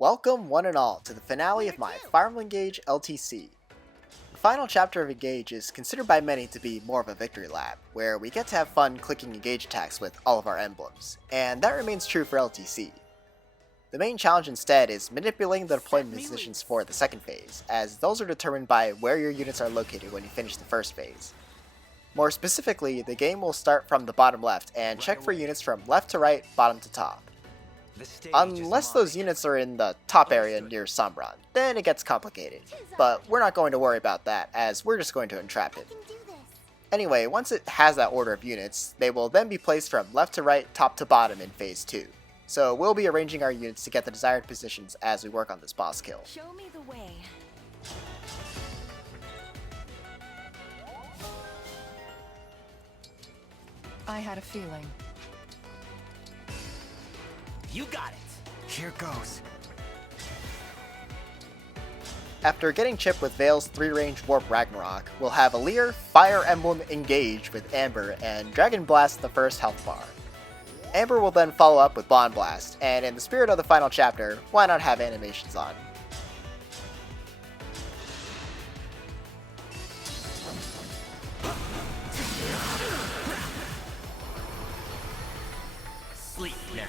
Welcome one and all to the finale of my Final Engage LTC. The final chapter of Engage is considered by many to be more of a victory lap, where we get to have fun clicking Engage attacks with all of our emblems, and that remains true for LTC. The main challenge instead is manipulating the deployment positions for the second phase, as those are determined by where your units are located when you finish the first phase. More specifically, the game will start from the bottom left and check for units from left to right, bottom to top. Unless those units are in the top area near Sombron, then it gets complicated. But we're not going to worry about that, as we're just going to entrap it. Anyway, once it has that order of units, they will then be placed from left to right, top to bottom in Phase 2. So we'll be arranging our units to get the desired positions as we work on this boss kill. Show me the way. I had a feeling. You got it! Here goes. After getting chipped with Veyle's 3-range Warp Ragnarok, we'll have Alear Fire Emblem engage with Amber and Dragon Blast the first health bar. Amber will then follow up with Bond Blast, and in the spirit of the final chapter, why not have animations on? Sleep now.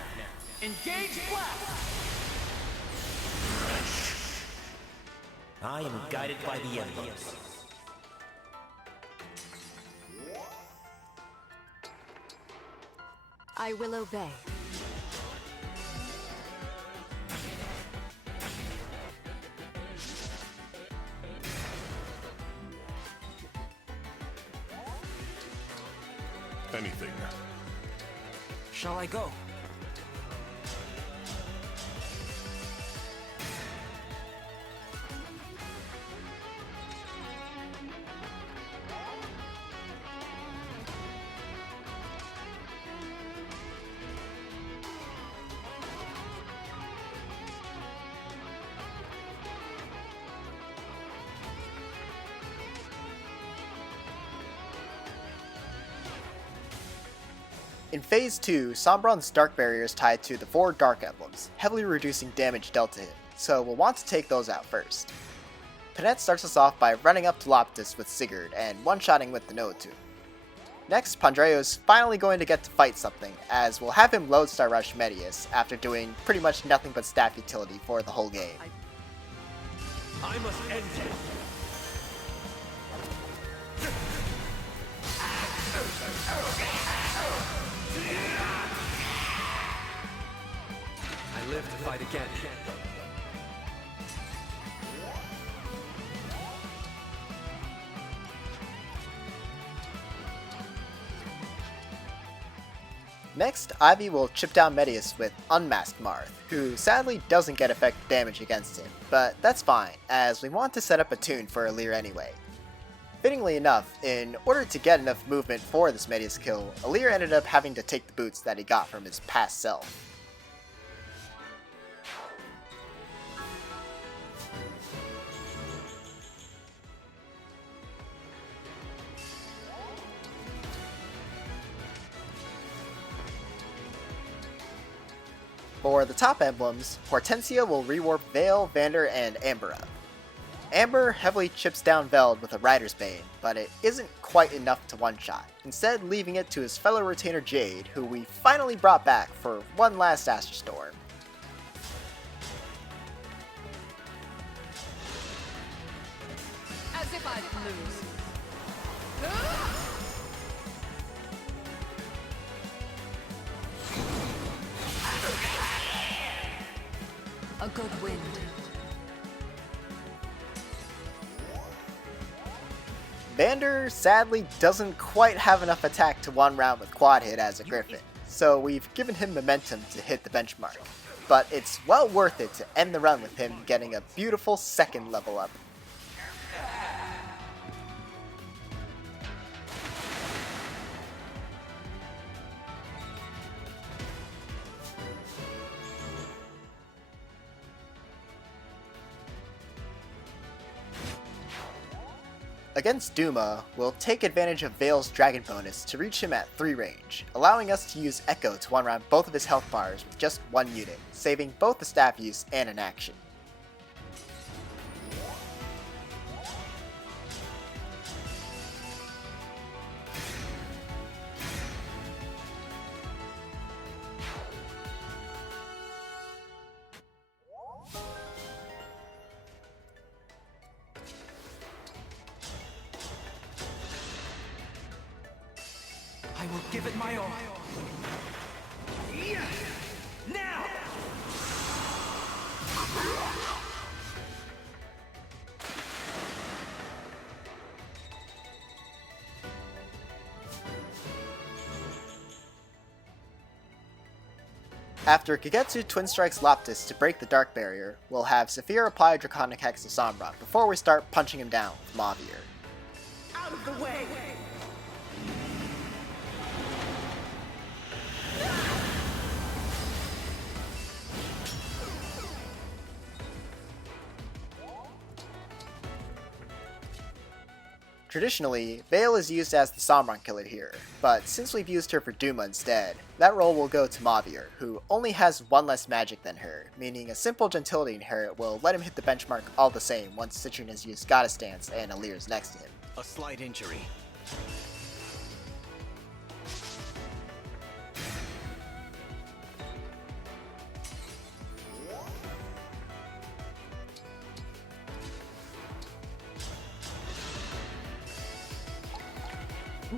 Engage blast! I am guided by the emblems. I will obey. Anything. Shall I go? In Phase 2, Sombron's Dark Barrier is tied to the 4 Dark Emblems, heavily reducing damage dealt to him, so we'll want to take those out first. Panette starts us off by running up to Loptis with Sigurd and one-shotting with the noatun. Next, Pandreo's finally going to get to fight something, as we'll have him Lodestar Rush Medius after doing pretty much nothing but staff utility for the whole game. I must end it! I live to fight again. Next, Ivy will chip down Medius with Unmasked Marth, who sadly doesn't get effective damage against him, but that's fine, as we want to set up a tune for Alear anyway. Fittingly enough, in order to get enough movement for this Medius kill, Alear ended up having to take the boots that he got from his past self. For the top emblems, Hortensia will rewarp Veyle, Vander, and Amber up. Amber heavily chips down Veld with a Ridersbane, but it isn't quite enough to one-shot, instead leaving it to his fellow retainer Jade, who we finally brought back for one last Astral Storm. As if I'd lose. A good wind. Vander sadly doesn't quite have enough attack to one round with quad hit as a Griffin, so we've given him momentum to hit the benchmark, but it's well worth it to end the run with him getting a beautiful second level up. Against Duma, we'll take advantage of Veyle's Dragon bonus to reach him at 3 range, allowing us to use Echo to one-round both of his health bars with just 1 unit, saving both the staff use and an action. I will give it my all. Now! After Kagetsu Twin Strikes Loptis to break the Dark Barrier, we'll have Saphir apply Draconic Hex to Sombra before we start punching him down with Mauvier. Out of the way! Traditionally, Veyle is used as the Sombron killer here, but since we've used her for Duma instead, that role will go to Mauvier, who only has 1 less magic than her, meaning a simple gentility inherit will let him hit the benchmark all the same once Citrine has used Goddess Dance and Alear is next to him. A slight injury.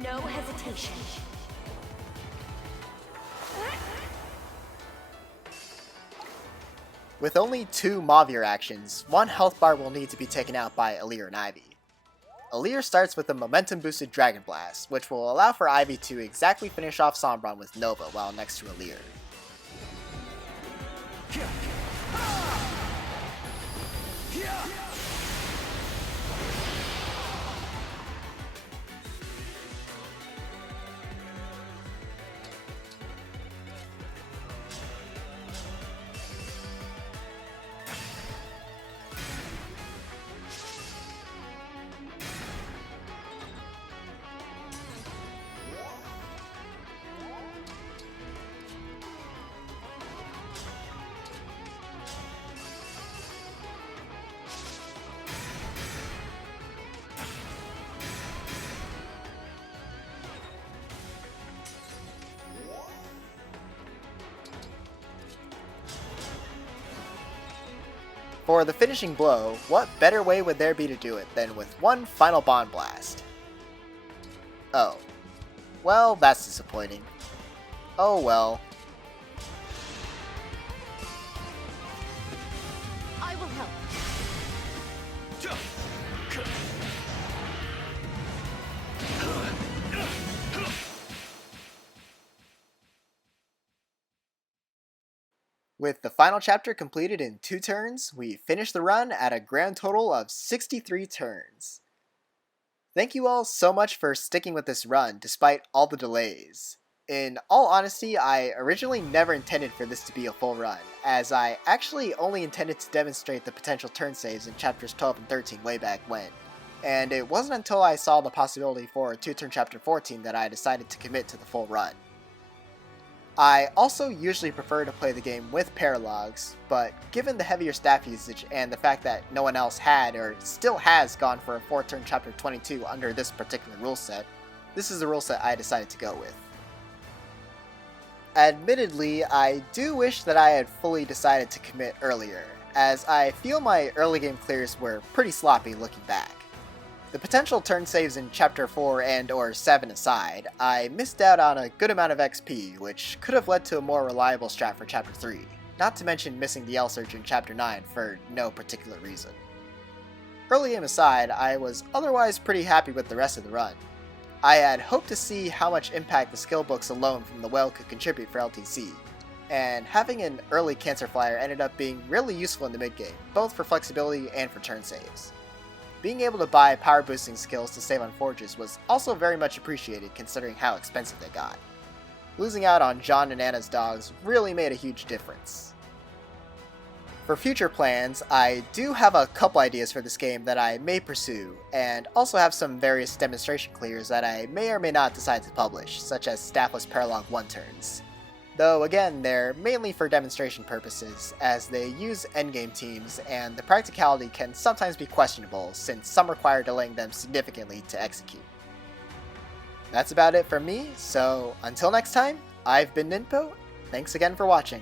No hesitation. With only 2 Mauvier actions, 1 health bar will need to be taken out by Alear and Ivy. Alear starts with a momentum boosted Dragon Blast, which will allow for Ivy to exactly finish off Sombron with Nova while next to Alear. For the finishing blow, what better way would there be to do it than with 1 final Bond Blast? Oh. Well, that's disappointing. Oh well. I will help. With the final chapter completed in 2 turns, we finished the run at a grand total of 63 turns. Thank you all so much for sticking with this run despite all the delays. In all honesty, I originally never intended for this to be a full run, as I actually only intended to demonstrate the potential turn saves in chapters 12 and 13 way back when. And it wasn't until I saw the possibility for a 2-turn chapter 14 that I decided to commit to the full run. I also usually prefer to play the game with paralogs, but given the heavier staff usage and the fact that no one else had or still has gone for a 4-turn chapter 22 under this particular rule set, this is the rule set I decided to go with. Admittedly, I do wish that I had fully decided to commit earlier, as I feel my early game clears were pretty sloppy looking back. The potential turn saves in Chapter 4 and or 7 aside, I missed out on a good amount of XP, which could have led to a more reliable strat for Chapter 3, not to mention missing the L-Surge in Chapter 9 for no particular reason. Early game aside, I was otherwise pretty happy with the rest of the run. I had hoped to see how much impact the skill books alone from the well could contribute for LTC, and having an early Cancer Flyer ended up being really useful in the mid-game, both for flexibility and for turn saves. Being able to buy power boosting skills to save on forges was also very much appreciated considering how expensive they got. Losing out on John and Anna's dogs really made a huge difference. For future plans, I do have a couple ideas for this game that I may pursue, and also have some various demonstration clears that I may or may not decide to publish, such as staffless paralog 1-turns. Though again, they're mainly for demonstration purposes, as they use endgame teams, and the practicality can sometimes be questionable, since some require delaying them significantly to execute. That's about it from me, so until next time, I've been Ninpo, thanks again for watching.